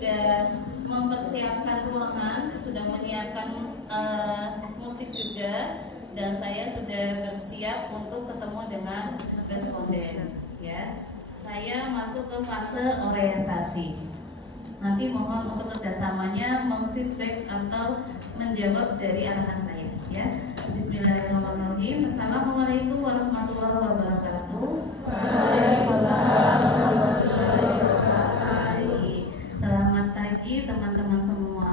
sudah mempersiapkan ruangan, sudah menyiapkan musik juga, dan saya sudah bersiap untuk ketemu dengan responden. Ya, saya masuk ke fase orientasi. Nanti mohon untuk kerjasamanya memfeedback atau menjawab dari arahan saya. Ya, Bismillahirrahmanirrahim. Assalamualaikum warahmatullahi wabarakatuh. Waalaikumsalam warahmatullahi wabarakatuh. Selamat pagi teman-teman semua.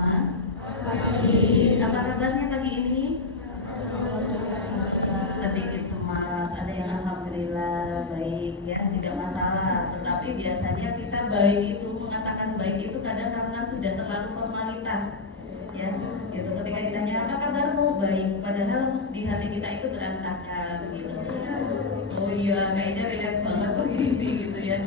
Pagi. Apa kabarnya pagi ini? Sedikit semangat. Ada yang alhamdulillah baik ya, tidak masalah. Tetapi biasanya kita baik itu mengatakan baik itu kadang karena sudah terlalu formalitas. Ya, gitu. Ketika ditanya apa kabarmu, baik, padahal di hati kita itu berantakan gitu. Oh iya, kayaknya relax banget begini gitu ya.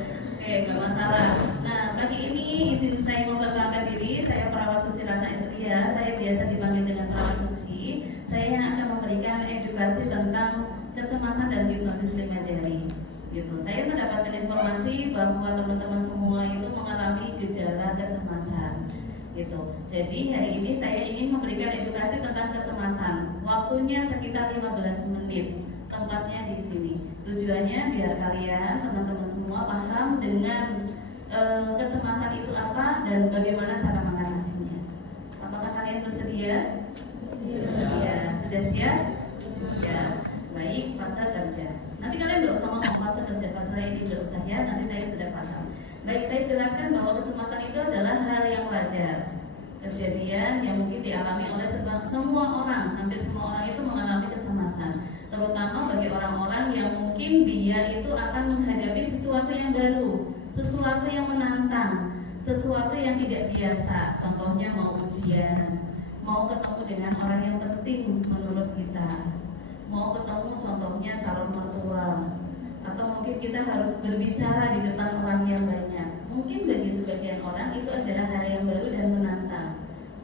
Oke, nggak masalah. Nah, pagi ini izin saya memperkenalkan diri. Saya perawat Suci Ratna Estria. Saya biasa dipanggil dengan perawat Suci. Saya yang akan memberikan edukasi tentang kecemasan dan hipnosis 5 jari. Gitu. Saya mendapatkan informasi bahwa teman-teman semua itu mengalami gejala kecemasan. Gitu. Jadi hari ini saya ingin memberikan edukasi tentang kecemasan. Waktunya sekitar 15 menit. Tempatnya di sini. Tujuannya biar kalian teman-teman semua paham dengan kecemasan itu apa dan bagaimana cara mengatasinya. Apakah kalian bersedia? Bersedia. Sudah siap? Ya. Baik, fase kerja. Nanti kalian nggak usah ngomong fase kerja, fase ini nggak usah ya. Nanti saya sudah paham. Baik, saya jelaskan bahwa kecemasan itu adalah hal yang wajar. Kejadian yang mungkin dialami oleh semua orang, hampir semua orang itu mengalami kecemasan. Terutama bagi orang-orang yang mungkin dia itu akan menghadapi sesuatu yang baru, sesuatu yang menantang, sesuatu yang tidak biasa. Contohnya mau ujian, mau ketemu dengan orang yang penting menurut kita, mau ketemu contohnya calon mertua, atau mungkin kita harus berbicara di depan orang yang banyak. Mungkin bagi sebagian orang itu adalah hal yang baru dan menantang,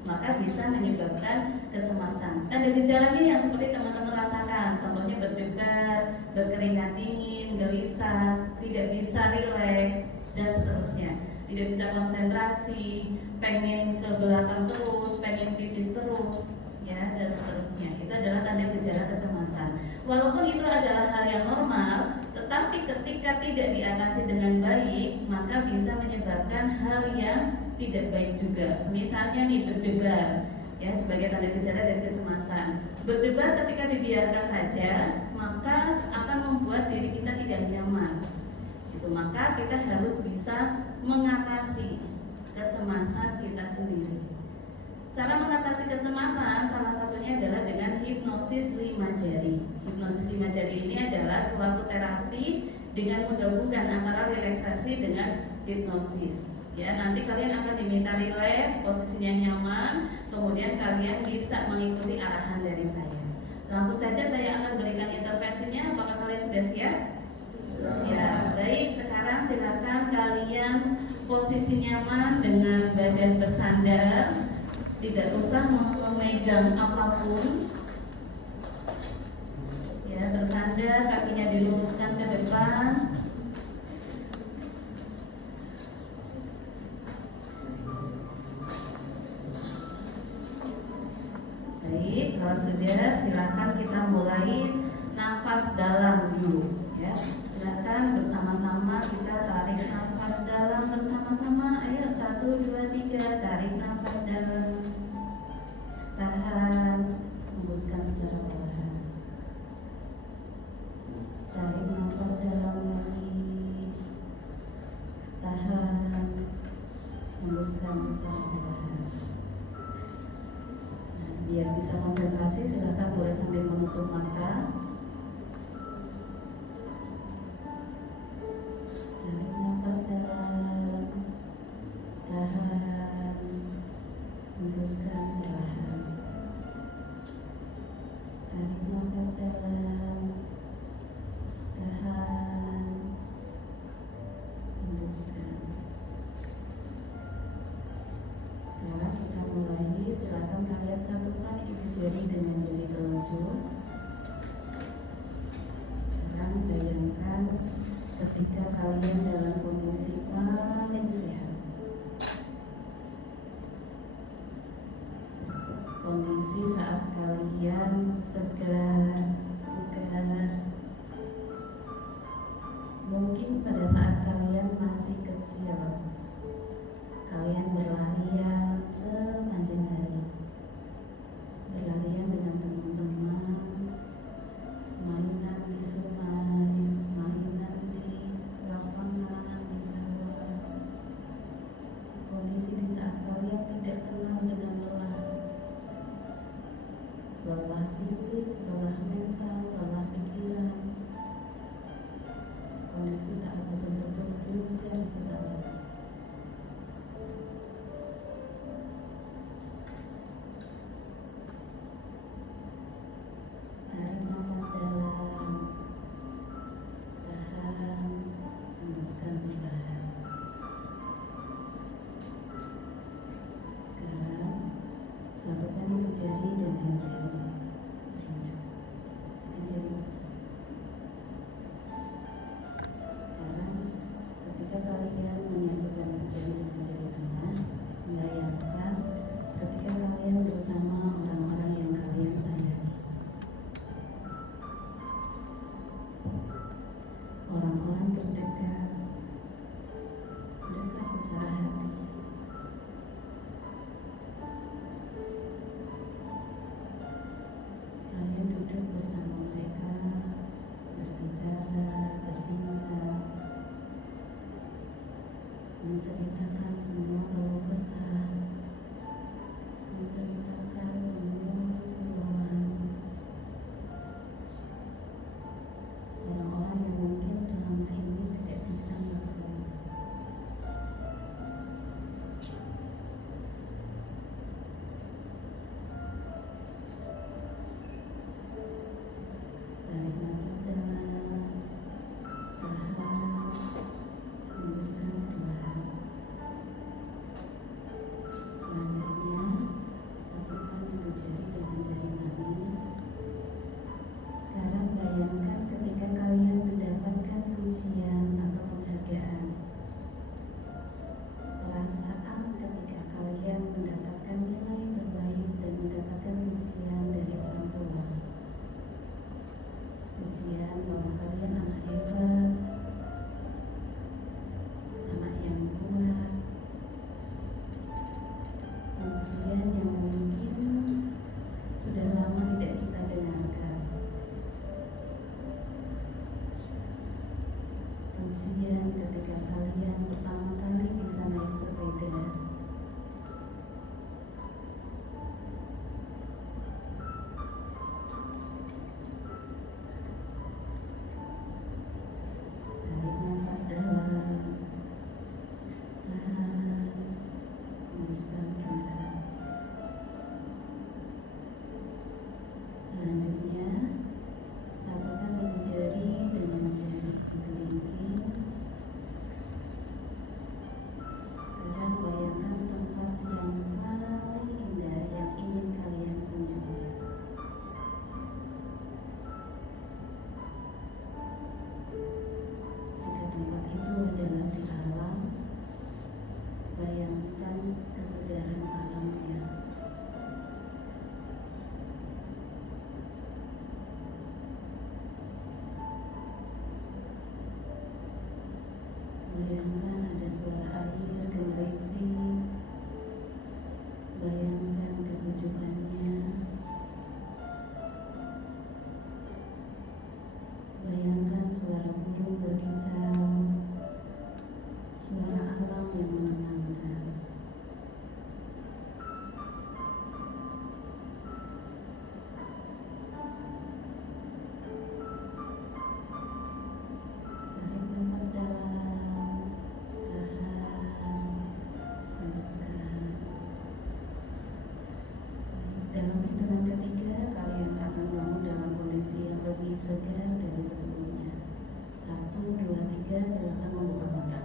maka bisa menyebabkan kecemasan. Tanda gejalanya yang seperti teman-teman rasakan, contohnya berdebar, berkeringat dingin, gelisah, tidak bisa rileks, dan seterusnya. Tidak bisa konsentrasi, pengen ke belakang terus, pengen pipis terus, ya, dan seterusnya. Itu adalah tanda gejala kecemasan. Walaupun itu adalah hal yang normal, tetapi ketika tidak diatasi dengan baik, maka bisa menyebabkan hal yang tidak baik juga. Misalnya nih berdebar, ya, sebagai tanda gejala dari kecemasan. Berdebar ketika dibiarkan saja, maka akan membuat diri kita tidak nyaman. Gitu. Maka kita harus bisa mengatasi kecemasan kita sendiri. Cara mengatasi kecemasan salah satunya adalah dengan hipnosis 5 jari. Hipnosis 5 jari ini adalah suatu terapi dengan menggabungkan antara relaksasi dengan hipnosis. Ya, nanti kalian akan diminta rileks, posisinya nyaman, kemudian kalian bisa mengikuti arahan dari saya. Langsung saja saya akan berikan intervensinya. Apakah kalian sudah siap? Ya, baik. Sekarang silakan kalian posisi nyaman dengan badan bersandar. Tidak usah memegang apapun. Ya, bersandar, kakinya diluruskan ke depan. Baik, kalau sudah silakan kita mulai nafas dalam dulu. Ya, silakan bersama-sama kita tarik nafas dalam bersama-sama. Ayo 1, 2, 3, tarik nafas dalam. Tahan, hembuskan secara perlahan. Tarik nafas dalam lagi. Tahan, hembuskan secara perlahan. Nah, biar bisa konsentrasi, silakan boleh sambil menutup mata. Tarik nafas dalam. Tahan, hembuskan perlahan. Tarik nafas dalam, tahan, hembuskan. Sekarang kita mulai. Silakan kalian satukan ibu jari dengan jari telunjuk. Sekarang bayangkan ketika kalian dalam kondisi paling sehat. bayangkan kesegaran alamnya. Bayangkan ada suara air gemericik. Bayangkan kesejukannya. Bayangkan suara burung berkicau. Suara alam yang menenangkan. Tarik nafas dalam, tahan, hembuskan. Dalam hitungan ketiga, kalian akan bangun dalam kondisi yang lebih segar dari sebelumnya. 1, 2, 3, silakan membuka mata.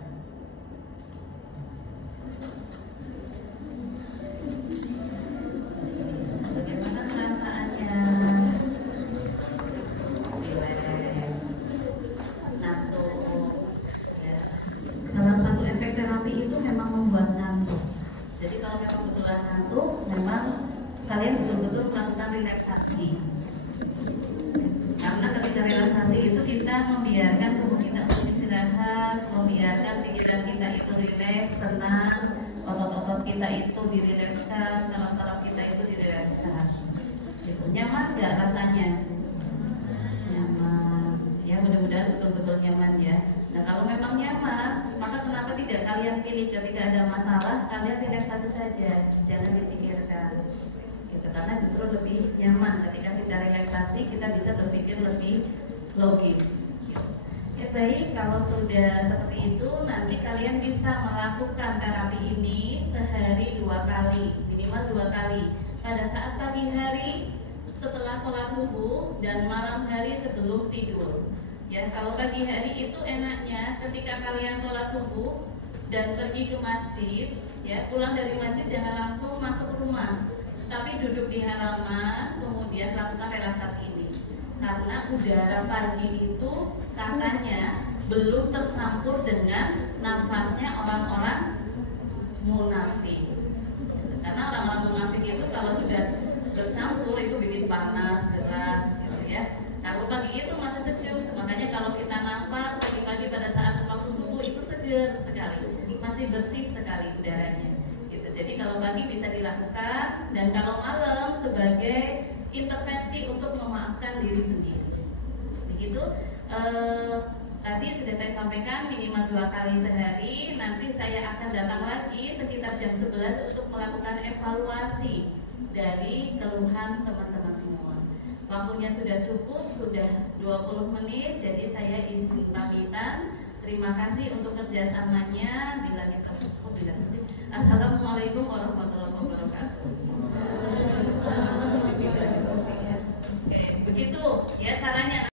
Bagaimana perasaannya? Relax, ngantuk. Ya. Salah satu efek terapi itu memang membuat ngantuk. Jadi kalau memang kebetulan ngantuk, memang kalian betul-betul melakukan relaksasi. Karena ketika relaksasi itu kita membiarkan tubuh kita beristirahat, membiarkan pikiran kita itu rileks, tenang, otot-otot kita itu dirilekskan, saraf-saraf kita itu dirilekskan. Gitu. Nyaman gak rasanya? Nyaman. Ya, mudah-mudahan betul-betul nyaman ya. Nah, kalau memang nyaman, maka kenapa tidak kalian pilih ketika ada masalah, kalian relaksasi saja, jangan dipikirkan. Gitu, karena justru lebih nyaman ketika kita relaksasi, kita bisa berpikir lebih logis. Gitu. Ya baik, kalau sudah seperti itu, nanti kalian bisa melakukan terapi ini sehari 2 kali, minimal 2 kali. Pada saat pagi hari setelah sholat subuh dan malam hari sebelum tidur. Ya, kalau pagi hari itu enaknya ketika kalian sholat subuh dan pergi ke masjid, ya pulang dari masjid jangan langsung masuk rumah, tapi duduk di halaman, kemudian lakukan relaksasi ini. Karena udara pagi itu katanya belum tercampur dengan nafasnya orang-orang munafik. Karena orang-orang munafik itu kalau sudah tercampur itu bikin panas, berat, gitu ya. Kalau pagi itu masih sejuk, makanya kalau kita nafas pagi-pagi pada saat waktu subuh itu segar sekali, masih bersih sekali udaranya. Jadi kalau pagi bisa dilakukan, dan kalau malam sebagai intervensi untuk memaafkan diri sendiri. Begitu. Tadi sudah saya sampaikan minimal 2 kali sehari. Nanti saya akan datang lagi sekitar jam 11 untuk melakukan evaluasi dari keluhan teman-teman semua. Waktunya sudah cukup, sudah 20 menit. Jadi saya izin pamitan. Terima kasih untuk kerjasamanya. Bila kita Assalamualaikum warahmatullahi wabarakatuh. Oke, begitu ya caranya.